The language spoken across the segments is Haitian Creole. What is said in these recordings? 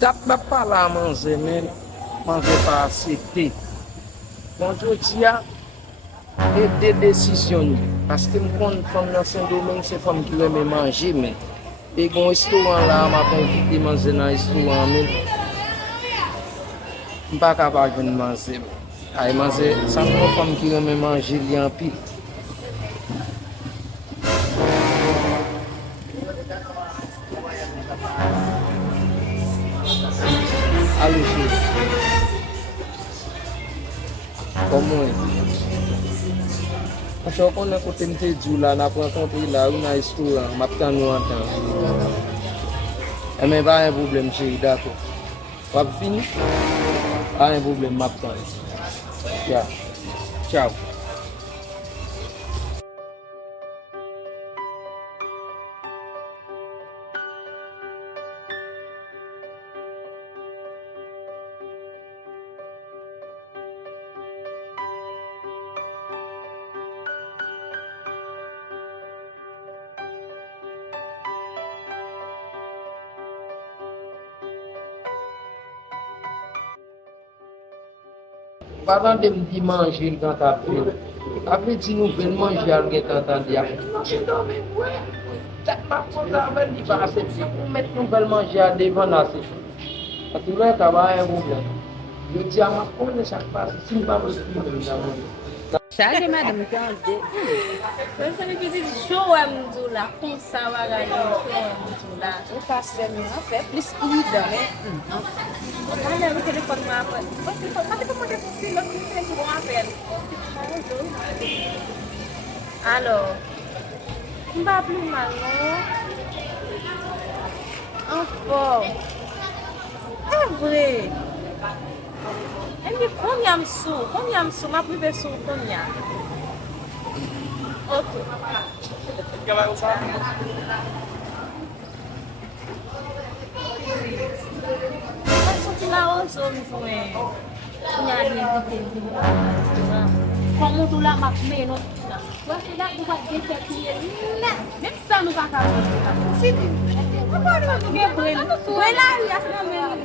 Tap pas la manger, mais manger pas accepté. Bon, je dis, et des décisions. Parce que une femme dans ce domaine, c'est femme qui aime manger, mais. Et un restaurant là, m'a invité à manger dans un restaurant, mais je ne suis pas capable de manger. Aïe, manger, ça une femme qui aime manger, il y a un pile. Allô, chérie. Comment est-ce? Je connais côté de là, on a rencontré là, on a un restaurant, on a nous entendre. Mais pas un problème, chérie, d'accord. Pas fini? Pas un problème, m'attends. Yeah. Ciao. Pendant de me dire manger quand tu as fait. Après, tu nous fais manger à l'enquête entendu. C'est non, mais ouais. Tellement content, il va accepter pour mettre nous faire manger à devant là. Parce que là, tu as un problème. Je dis à ma femme, ça passe. Si je ne pas me Charge madame Gade. Mas sabe que existe show é muito lá, com sábado aí, show é muito lá. O passé não fait plus ida, né? Olha, o telefone mapa. Mas depois pode ser lá que tem que bom a pele. Alors, não vai abrir mal, não? Enfant. É vrai. Ele combien de sous, ma privée sous combien? Ok. Mas só que lá os homens como tu lá mais menos, você dá uma coisa aqui, nem só no cacau. Sim. Agora não quer brilho. Vai lá e essa mesmo.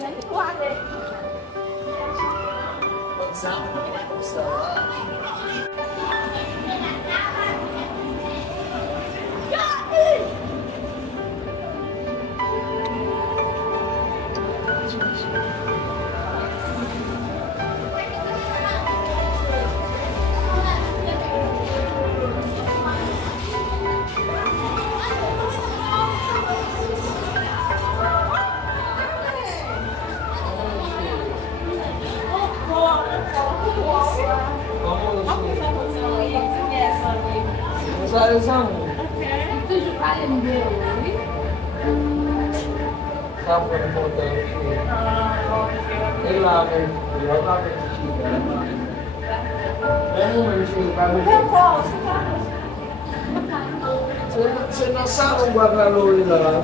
Você não sabe o guarda-lolho lá.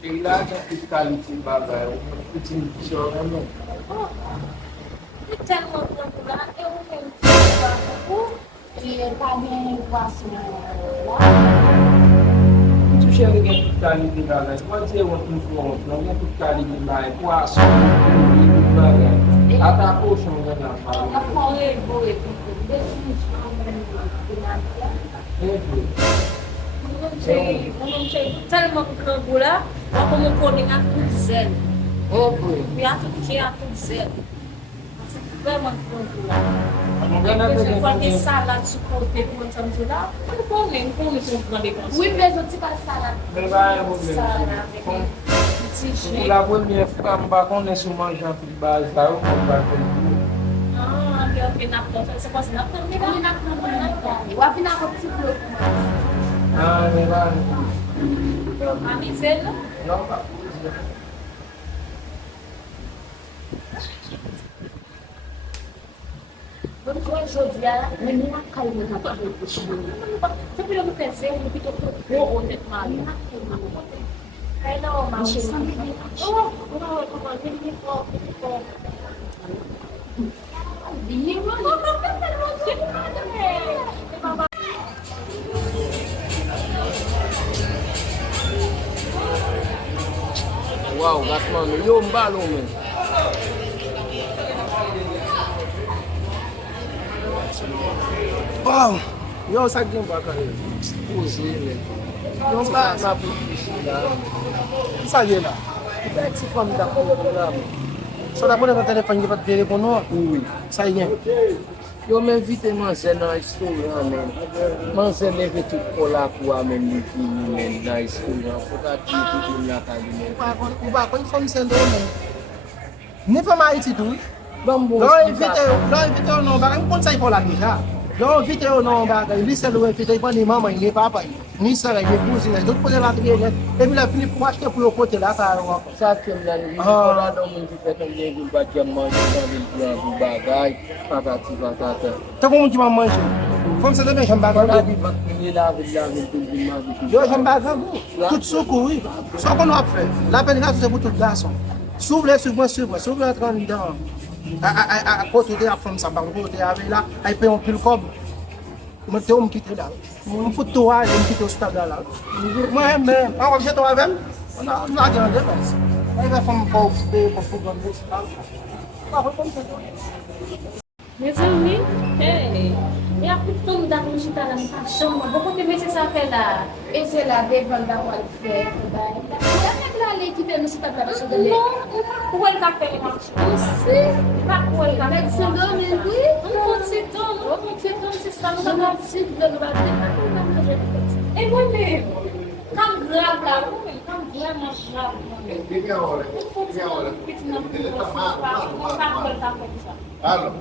Cheguei lá, já fica ali de bagulho. Eu pedi de chorar, não. Tellement popular, eu não tenho tempo. E tá bem, eu passo lá. Tu chega alguém que está ali de lá, pode ser outro influente, não alguém que está ali de lá, é quase até a coxa não é A qual é boa, não sei, tellement popular, como coordenar tudo zero. E a tudo que é tudo zero. Vraiment popular. Depois eu fazer salada, suporte, como estamos lá, não come se não tem como. Oui, mais eu te passo salada. Salada, la première fois, je connais sur manger en plus bas, ça, on va faire. Ah, ok, napton. Você pode napton? Não, napton. O afinal, eu preciso. Ah, mais là. A miséria? Non, pas. Quando foi o dia, a menina caiu na barriga. Sempre eu pensei, eu fiquei com o olho de mal. Hello, ma'am. Oh, come on, give me four. Wow, gatman, yo mbalo men. Wow, yo sa gen baka yo. Oze men. Yo mbalo sa pou fishi la. Sa ye la. Pek si fami da pou la men. So da pou nan telefon ki pat vere pou nou? Oui. Sa ye. Yo men vite manse nan istoran men. Manse leve tout kola pou a men li fini men nan istoran. Fota ki tout yon yata li men. Ou ba kon fom sendo men. Ni fom a iti tou? Bambo, Lo invite yo non ba, kon sa yon la deja. Lo invite yo non ba, li se lo invite yon ni maman, ni papa, ni sere, ni kouzine, tout pou de la triye net. E mi la fini pou achete pou yo kote la sa yo. sa kem nan li kola don moun ki fet an gen gul bat jam manje nan vil plan pou bagay. Patati patata. Te kon moun ki man manje. Fom sendo men jen bagan Kola go. di vak ni la vil pou vil manje. Yo jen bagan go. Tout soukou, oui. So kon wap fe. La pen nga tout se pou tout gason. Souvle, souvle entran li dan. A kote de a fom sa bango de ave la, ay pe yon pil kob. Mwen te ou mkite la. Mwen foute to a, yon mkite ou stabla la. Mwen men, an wap jeto avem, an a gen de bas. Ay ve fom pou pou gande. Wap fom se do. Mes amis, hey, e a pou tom da moun chita la mta chanman. Boko te mese sa fe la. E se la devan da wal fe. La nek la le ki te nou si ta kare so de le. Non, ou el ka fe yon Si. pa ou el ka fe. Nek se do men di. On se tom, se sa nou Son nan ap si de nou ba de. E mwen kam grav la, kam grav nan grav. Dime ahora, dime ahora. Hablo.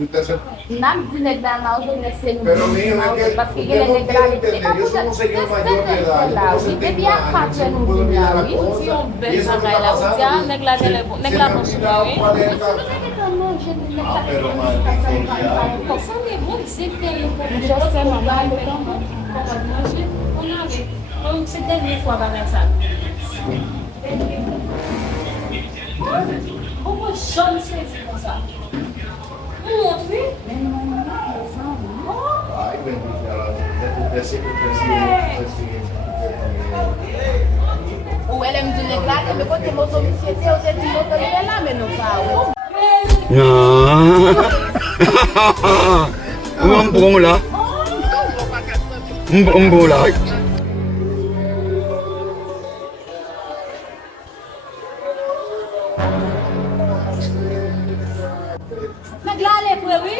Usted se... Nam di nek dan la ou jen lese nou. Pero mijo, es que Paske usted gen no nek quiere la le. entender, yo soy un señor mayor de edad, yo puedo sentir Debi a mal, kache yo no nou puedo di mirar la, la oui. cosa, Si yon bel y eso me bagay está la, ou pasando, diyan, y neg la se dele, me neg la ha bon olvidado soudawe. cuál es el Si nou nek dan manje de nek Ah, pero mal, Konsan de bon, se te yon pou jose maman, konman manje, on ave. On se denye fwa bagay sa. On mo jom se si kon sa. On montre. Ay, bendita la usted siempre recibe. Ou elem di nek la, me kote moto mi fete, ou te di moto li la, men nou pa ou. Mbong la. Mbong la. Neg la le fwe, oui?